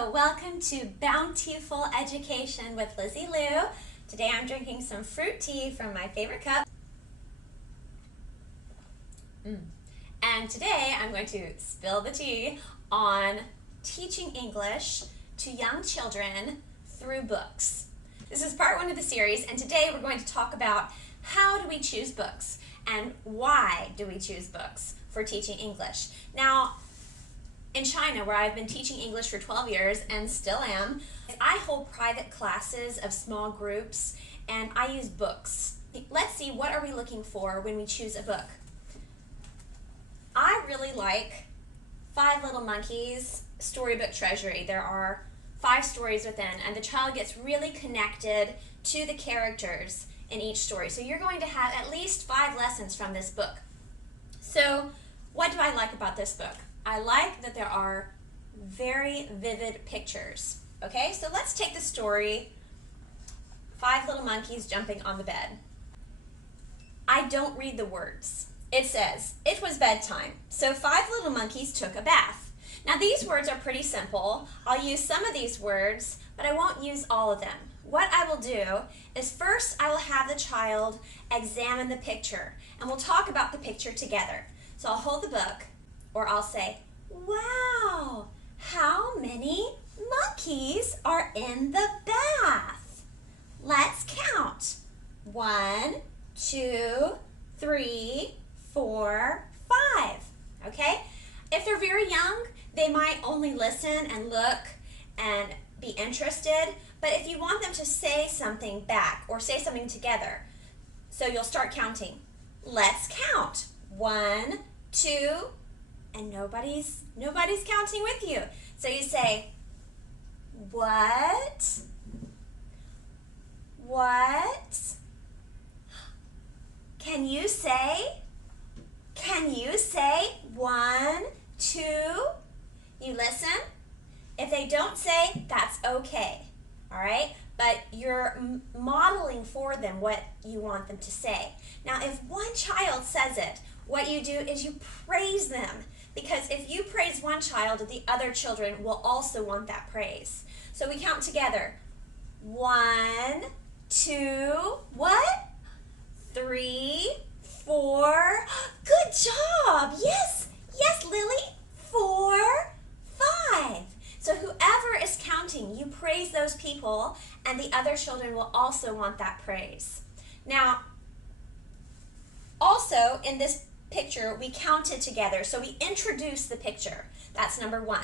Hello, welcome to Bountiful Education with Lizzy Lou. Today I'm drinking some fruit tea from my favorite cup. And today I'm going to spill the tea on teaching English to young children through books. This is part one of the series, and today we're going to talk about how do we choose books and why do we choose books for teaching English. Now, in China, where I've been teaching English for 12 years and still am, I hold private classes of small groups and I use books. Let's see, what are we looking for when we choose a book? I really like Five Little Monkeys Storybook Treasury. There are 5 stories within, and the child gets really connected to the characters in each story. So you're going to have at least 5 lessons from this book. So what do I like about this book? I like that there are very vivid pictures. Okay, so let's take the story, 5 Little Monkeys Jumping on the Bed. I don't read the words. It says, it was bedtime, so 5 little monkeys took a bath. Now these words are pretty simple. I'll use some of these words, but I won't use all of them. What I will do is first I will have the child examine the picture, and we'll talk about the picture together. So I'll hold the book, or I'll say, wow, how many monkeys are in the bath? Let's count. 1, 2, 3, 4, 5. Okay? If they're very young, they might only listen and look and be interested. But if you want them to say something back or say something together, so you'll start counting. Let's count. 1, 2, and nobody's counting with you. So you say, what? What? Can you say? Can you say 1, 2? You listen. If they don't say, that's okay. All right? But you're modeling for them what you want them to say. Now, if one child says it, what you do is you praise them. Because if you praise one child, the other children will also want that praise. So we count together. 1, 2, what? 3, 4. Good job. Yes, yes, Lily. 4, 5. So whoever is counting, you praise those people, and the other children will also want that praise. Now, also in this picture, we counted together, so we introduced the picture. That's number 1.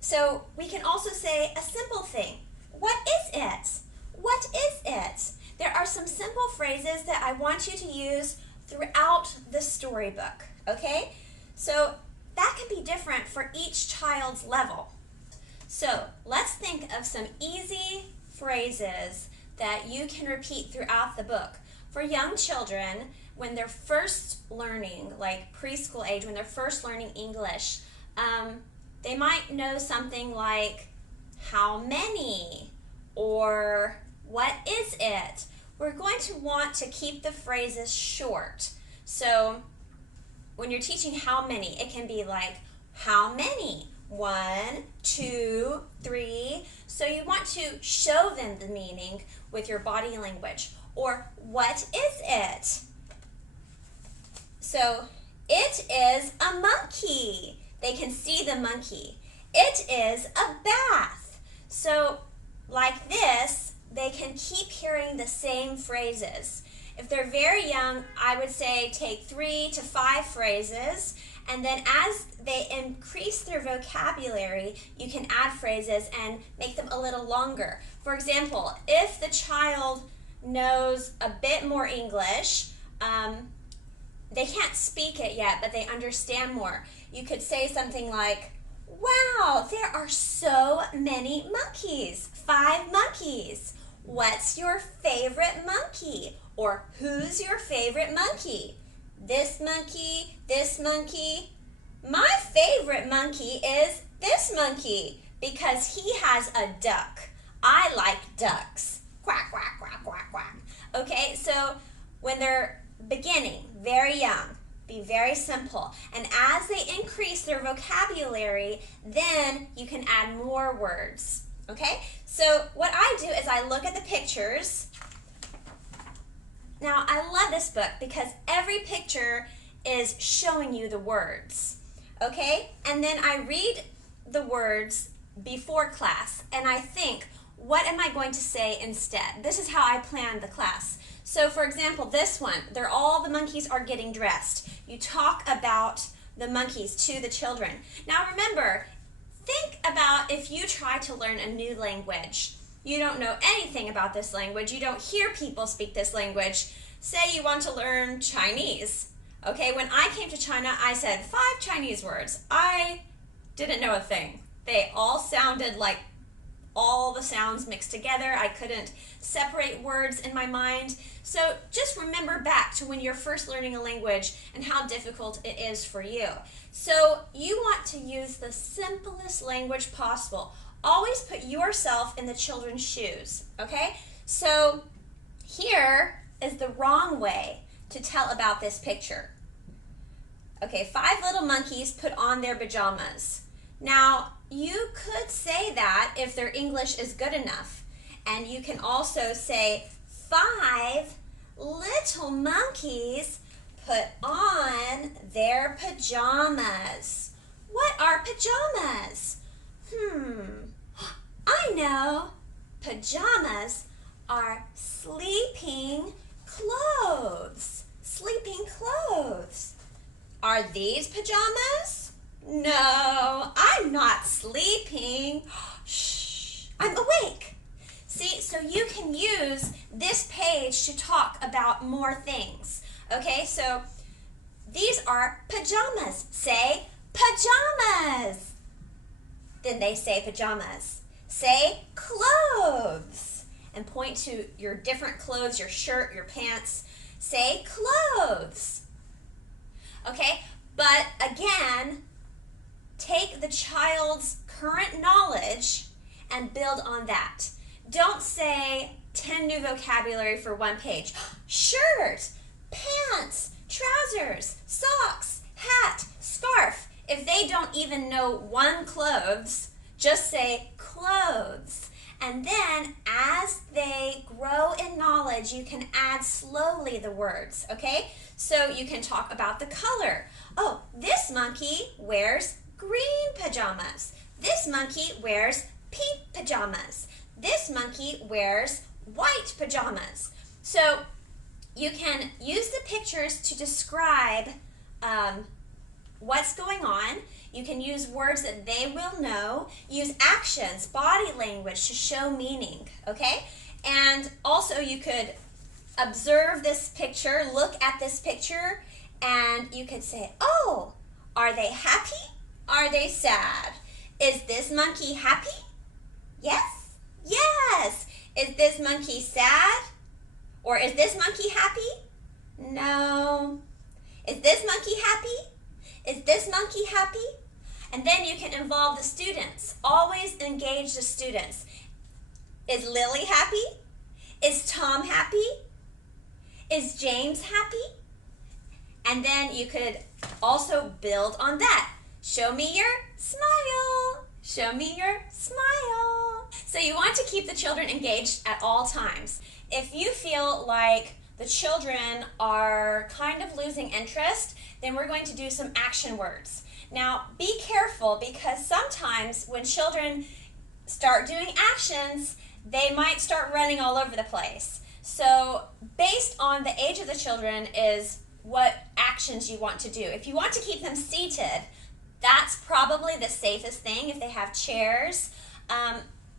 So we can also say a simple thing. What is it? What is it? There are some simple phrases that I want you to use throughout the storybook, okay? So that can be different for each child's level. So let's think of some easy phrases that you can repeat throughout the book. For young children, when they're first learning, like preschool age, when they're first learning English, they might know something like, how many? Or, what is it? We're going to want to keep the phrases short. So, when you're teaching how many, it can be like, how many? 1, 2, 3. So you want to show them the meaning with your body language. Or, what is it? So, it is a monkey. They can see the monkey. It is a bath. So, like this, they can keep hearing the same phrases. If they're very young, I would say take 3 to 5 phrases, and then as they increase their vocabulary, you can add phrases and make them a little longer. For example, if the child knows a bit more English, they can't speak it yet, but they understand more. You could say something like, wow, there are so many monkeys. 5 monkeys. What's your favorite monkey? Or who's your favorite monkey? This monkey, this monkey. My favorite monkey is this monkey because he has a duck. I like ducks. Quack, quack, quack, quack, quack. Okay, so when they're beginning, very young, Be very simple. And as they increase their vocabulary, then you can add more words. Okay? So what I do is I look at the pictures. Now, I love this book because every picture is showing you the words. Okay? And then I read the words before class and I think, what am I going to say instead? This is how I plan the class. So for example, this one, all the monkeys are getting dressed. You talk about the monkeys to the children. Now remember, think about if you try to learn a new language. You don't know anything about this language. You don't hear people speak this language. Say you want to learn Chinese. Okay, when I came to China, I said 5 Chinese words. I didn't know a thing. They all sounded like all the sounds mixed together. I couldn't separate words in my mind. So just remember back to when you're first learning a language and how difficult it is for you. So you want to use the simplest language possible. Always put yourself in the children's shoes, okay? So here is the wrong way to tell about this picture. Okay, 5 little monkeys put on their pajamas. Now, you could say that if their English is good enough. And you can also say 5 little monkeys put on their pajamas. What are pajamas? I know. Pajamas are sleeping clothes. Sleeping clothes. Are these pajamas? No, I'm not sleeping. Shh, I'm awake. See, so you can use this page to talk about more things. Okay, so these are pajamas. Say pajamas. Then they say pajamas. Say clothes. And point to your different clothes, your shirt, your pants. Say clothes. Okay, but again, take the child's current knowledge and build on that. Don't say 10 new vocabulary for one page. Shirt, pants, trousers, socks, hat, scarf. If they don't even know one clothes, just say clothes. And then as they grow in knowledge, you can add slowly the words, okay? So you can talk about the color. Oh, this monkey wears green pajamas. This monkey wears pink pajamas. This monkey wears white pajamas. So you can use the pictures to describe what's going on. You can use words that they will know. Use actions, body language to show meaning, okay? And also you could observe this picture, look at this picture, and you could say, oh, are they happy? Are they sad? Is this monkey happy? Yes? Yes. Is this monkey sad? Or is this monkey happy? No. Is this monkey happy? Is this monkey happy? And then you can involve the students. Always engage the students. Is Lily happy? Is Tom happy? Is James happy? And then you could also build on that. Show me your smile. Show me your smile. So you want to keep the children engaged at all times. If you feel like the children are kind of losing interest, then we're going to do some action words. Now, be careful because sometimes when children start doing actions, they might start running all over the place. So based on the age of the children is what actions you want to do. If you want to keep them seated, that's probably the safest thing if they have chairs.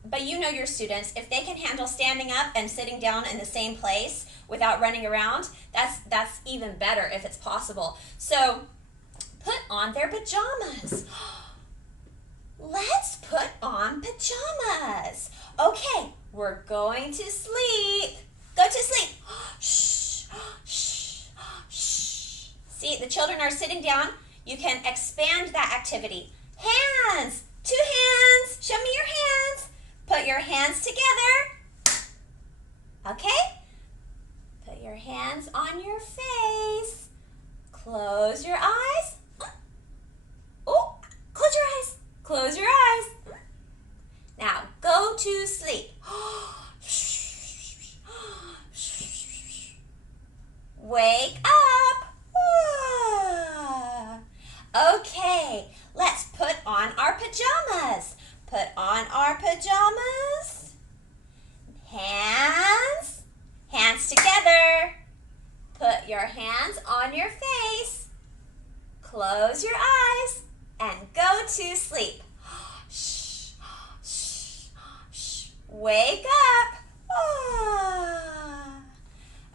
But you know your students, if they can handle standing up and sitting down in the same place without running around, that's even better if it's possible. So put on their pajamas. Let's put on pajamas. Okay, we're going to sleep. Go to sleep. Shh, shh, shh. See, the children are sitting down. You can expand that activity. Hands, 2 hands. Show me your hands. Put your hands together. Okay? Put your hands on your face. Close your Put on our pajamas. Hands. Hands together. Put your hands on your face. Close your eyes and go to sleep. Shh, shh, shh. Wake up. Ah.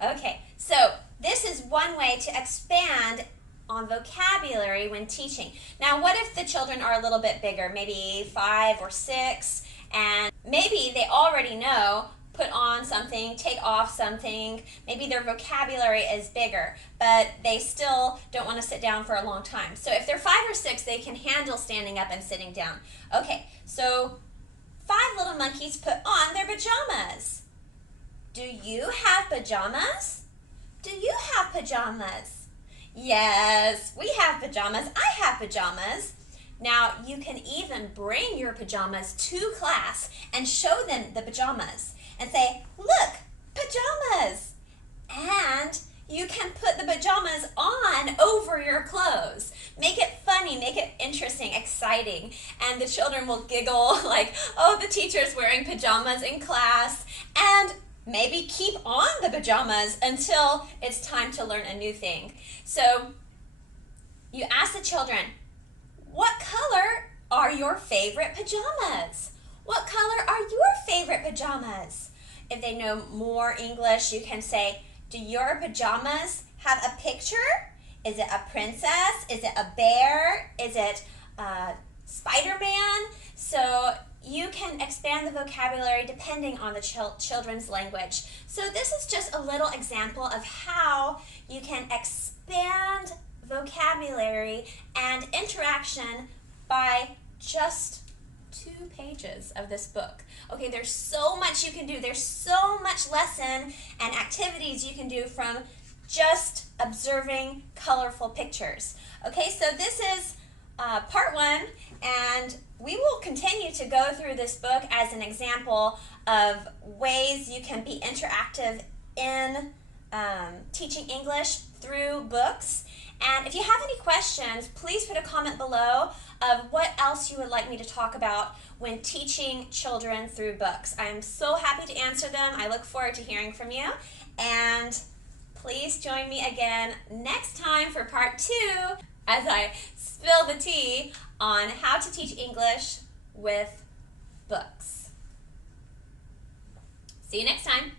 Okay, so this is one way to expand on vocabulary when teaching. Now, what if the children are a little bit bigger, maybe 5 or 6, and maybe they already know put on something, take off something, maybe their vocabulary is bigger, but they still don't want to sit down for a long time. So if they're 5 or 6, they can handle standing up and sitting down. Okay, so 5 little monkeys put on their pajamas. Do you have pajamas? Do you have pajamas? Yes, we have pajamas. I have pajamas. Now, you can even bring your pajamas to class and show them the pajamas and say, look, pajamas. And you can put the pajamas on over your clothes. Make it funny, make it interesting, exciting. And the children will giggle like, oh, the teacher's wearing pajamas in class. And maybe keep on the pajamas until it's time to learn a new thing. So you ask the children, what color are your favorite pajamas? What color are your favorite pajamas? If they know more English, you can say, do your pajamas have a picture? Is it a princess? Is it a bear? Is it Spider-Man? So you can expand the vocabulary depending on the children's language. So this is just a little example of how you can expand vocabulary and interaction by just 2 pages of this book. Okay, there's so much you can do. There's so much lesson and activities you can do from just observing colorful pictures. Okay, so this is part 1, and we will continue to go through this book as an example of ways you can be interactive in teaching English through books. And if you have any questions, please put a comment below of what else you would like me to talk about when teaching children through books. I am so happy to answer them. I look forward to hearing from you. And please join me again next time for part 2 as I spill the tea on how to teach English with books. See you next time.